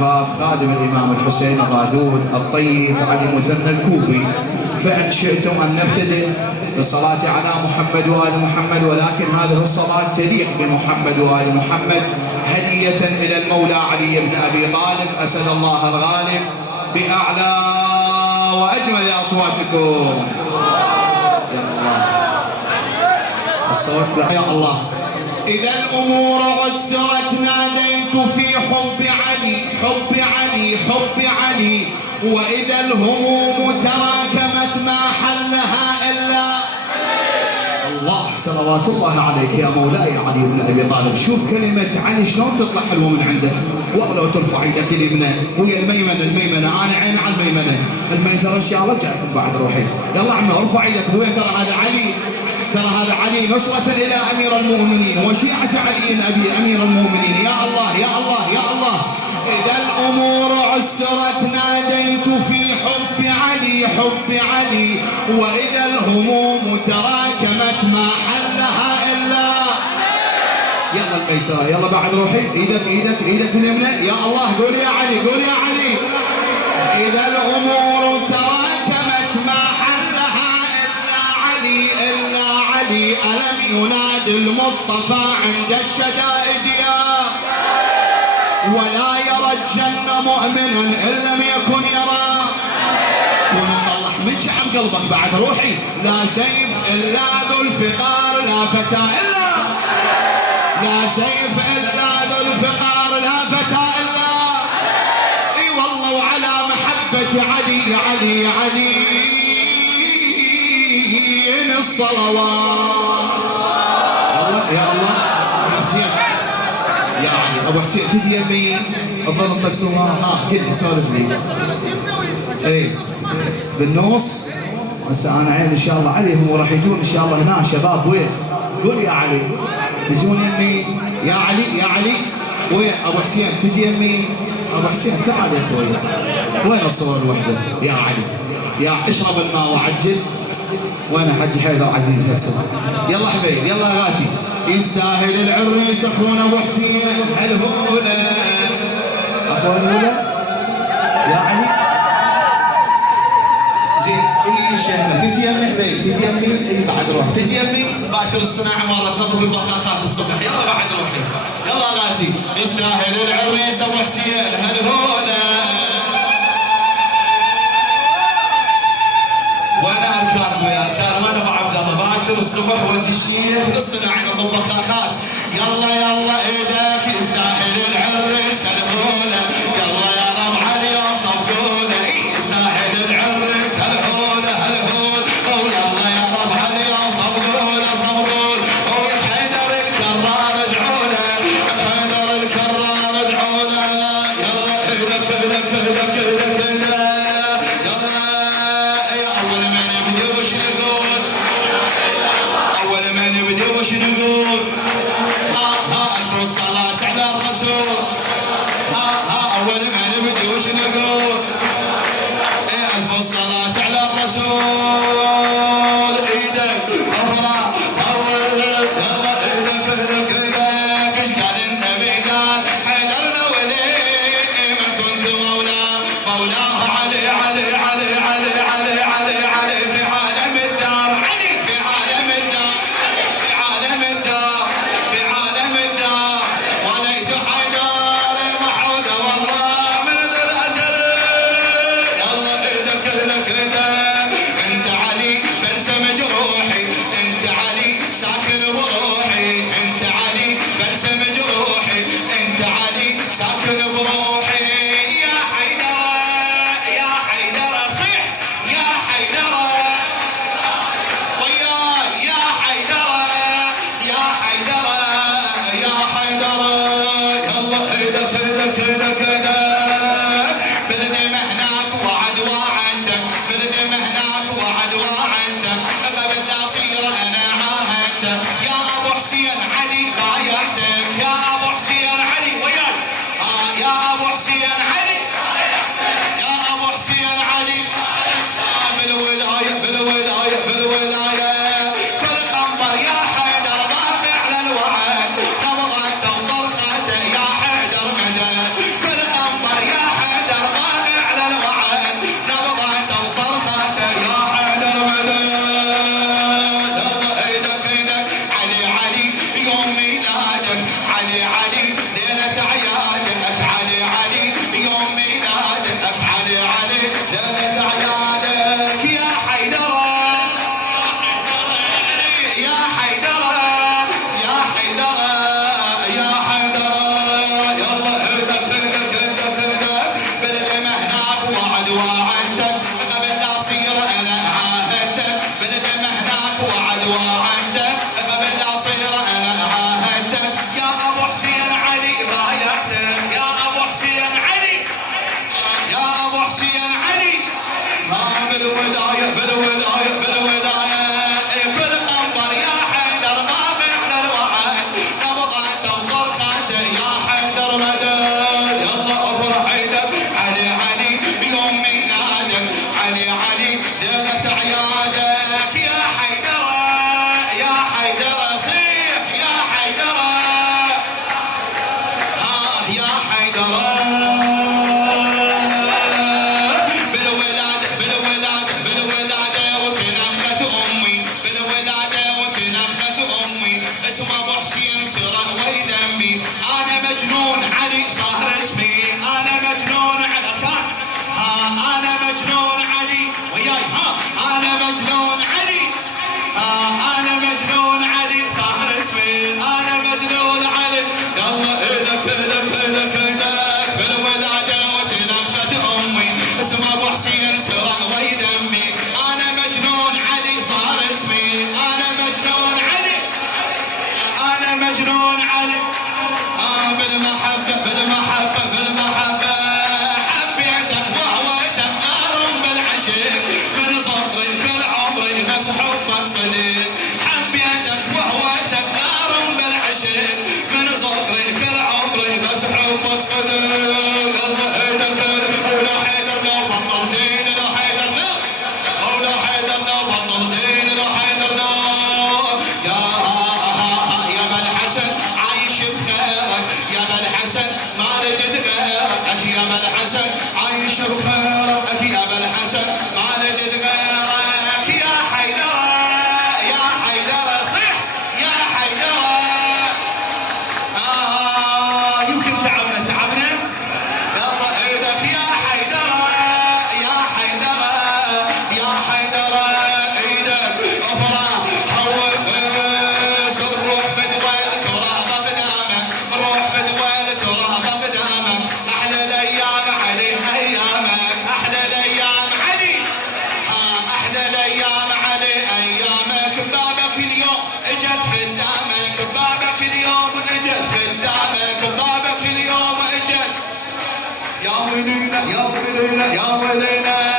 الزفاف خادم الإمام الحسين الرادود الطيب علي مثنى الكوفي. فإن شئتم أن نبتدئ بالصلاة على محمد وآل محمد، ولكن هذه الصلاة تليق بمحمد وآل محمد هدية إلى المولى علي بن أبي طالب أسد الله الغالب بأعلى وأجمل أصواتكم. يا الله الصوت يا الله. إذا الأمور عسرت ناديت في حب علي حب علي حب علي، وإذا الهموم تراكمت ما حلها إلا الله. صلوات الله عليك يا مولاي علي بن أبي طالب. شوف كلمة علي شلون تطلع حلوة من عندك، والله ترفع ايدك اليمنى ويا الميمنة أنا عين على الميسرة إن شاء الله جاءكم بعد روحي. يلا عمي ارفع ايدك ابويا، ترى هذا علي، ترى هذا علي نصرة إلى أمير المؤمنين وشيعة علي أبي أمير المؤمنين. يا الله يا الله يا الله. إذا الأمور عسرت ناديت في حب علي حب علي، وإذا الهموم تراكمت ما حلها إلا يلا الميسرة. يلا بعد روحي ايدك اليمنى. يا الله قول يا علي قول يا علي. إذا الأمور تراكمت ما حلها إلا علي إلا علي. ألم ينادي المصطفى عند الشدائد يا ولا يرى الجنة مؤمنا إن لم يكن يرى. كون الله مجعم قلبك بعد روحي. لا سيف إلا ذو الفقار لا فتى إلا، لا سيف إلا ذو الفقار لا فتى إلا. اي والله وعلى محبة علي علي علي الصلوات. يا الله أبو حسين يا علي أبو حسين تجي يمي أفضل الطقسومة. قل لي سولف لي. اي بالنص هسه أنا عين إن شاء الله عليهم وراح يجون إن شاء الله هنا شباب. وين قول يا علي تجون يمي يا علي يا علي. وين أبو حسين تجي يمي أبو حسين تعال يا أخوي. وين الصور الوحدة يا علي؟ يا اشرب الماء وعجل. وين حج حيدر عزيز هسه؟ يلا حبيب يلا غاتي. يستاهل العريس اخونا ابو حسين هالهوله اخونا يا علي. زين اي شهله تجي يمي حبيب تجي يمي. اي بعد روح تجي يمي باكر الصناعه والله تضرب البخاخات الصبح. يلا بعد روحي يلا غاتي. يستاهل العريس ابو حسين هالهوله. وانا اركان ويا اركان وانا ابو عبد الله باكر الصبح ودي الشيخ للصناعي نضم بخاخات. يلا يلا ايدك يستاهل العريس هالهوله. يلا يا رب علي صبقوله. يستاهل العريس هالهوله هالهول. ويلا يا رب علي صبقوله صبقول. ويا حيدر الكرار ادعوله حيدر الكرار ادعوله. يلا ايدك ايدك ايدك ايدك ايدك. وش نقول؟ ها الصلاة على الرسول. يا ويلينا يا ويلينا يا ويلينا